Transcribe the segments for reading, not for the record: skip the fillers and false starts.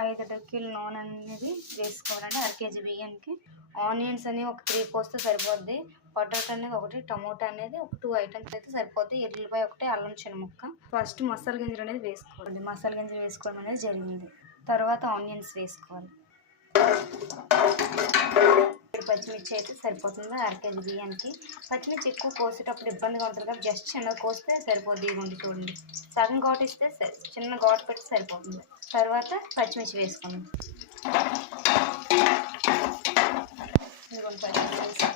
5 టెక్కిల నూనె అనేది వేసుకోవాలండి 1/2 కేజీ బియ్యానికి. ఆనియన్స్ అనేవి ఒక 3 కోస్తే సరిపోద్ది. పొటాటో అనేది ఒకటి, టమోటా అనేది ఒక 2 ఐటమ్స్ అయితే సరిపోద్ది. ఎల్లిపాయ ఒకటి, అల్లం చిన్న ముక్క. ఫస్ట్ మసాలా గింజలు అనేది వేసుకోవాలి. మసాలా గింజలు వేసుకోవడం అనేది జరిగింది. తర్వాత ఆనియన్స్ వేసుకోవాలి. పచ్చిమిర్చి అయితే సరిపోతుంది 1/2 కేజీ బియ్యానికి. పచ్చిమిర్చి ఎక్కువ కోసేటప్పుడు ఇబ్బందిగా ఉంటుంది కదా, జస్ట్ చిన్నగా కోస్తే సరిపోద్ది. ఇవ్వండి చూడండి, సగం ఘాటు ఇస్తే చిన్న ఘాటు పెట్టి సరిపోతుంది. తర్వాత పచ్చిమిర్చి వేసుకోండి. ఇదిగోండి పచ్చిమిర్చి వేసి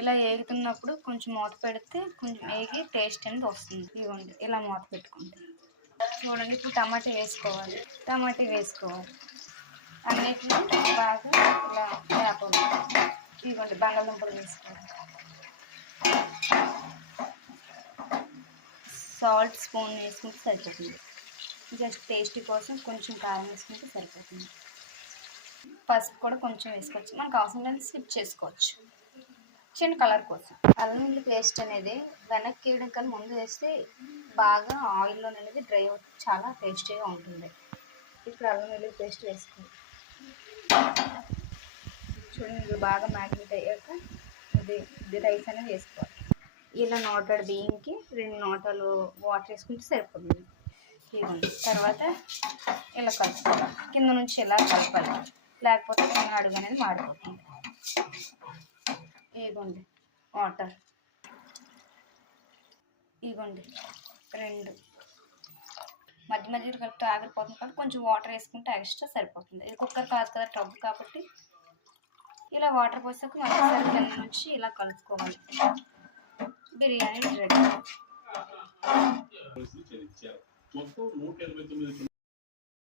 ఇలా ఏగుతున్నప్పుడు కొంచెం మూత పెడితే కొంచెం ఏగి టేస్ట్ అనేది వస్తుంది. ఇవ్వండి ఇలా మూత పెట్టుకుంటే చూడండి. ఇప్పుడు టమాటా వేసుకోవాలి. అన్నిటిని బాగా ఇలా వేపాలి. ఇదిగోండి బంగాళదుంపలు వేసుకోవాలి. సాల్ట్ స్పూన్ వేసుకుంటే సరిపోతుంది. జస్ట్ టేస్ట్ కోసం కొంచెం కారం వేసుకుంటే సరిపోతుంది. పసుపు కూడా కొంచెం వేసుకోవచ్చు, మనకు అవసరం లేని స్కిప్ చేసుకోవచ్చు చిన్న కలర్ కోసం. అల్లం వెల్లుల్లి పేస్ట్ అనేది వెనక్కి వేయడం కన్నా ముందు వేస్తే బాగా ఆయిల్లో అనేది డ్రై అవుతుంది, చాలా టేస్టీగా ఉంటుంది. ఇప్పుడు అల్లం వెల్లుల్లి పేస్ట్ వేసుకోవాలి. చూడండి బాగా మ్యాగ్నెట్ అయ్యాక ఇది రైస్ అనేది వేసుకోవాలి. ఇలా 100 బియ్యంకి 2 నోటలు వాటర్ వేసుకుంటే సరిపోతుంది. ఇవ్వండి తర్వాత ఇలా కలుపుకోవాలి. కింద నుంచి ఇలా కలపాలి, లేకపోతే కింద అడుగు అనేది మాడిపోతుంది. ఇవ్వండి వాటర్, ఇవ్వండి 2 మధ్య మధ్యలో కలిపితే ఆగిపోతుంది కాబట్టి కొంచెం వాటర్ వేసుకుంటే ఎక్స్ట్రా సరిపోతుంది. ఇది కుక్కర్ కాదు కదా, టబ్ కాబట్టి ఇలా వాటర్ పోసాక మరోసారి కింద నుంచి ఇలా కలుపుకోవాలి. బిర్యానీ రెడీ.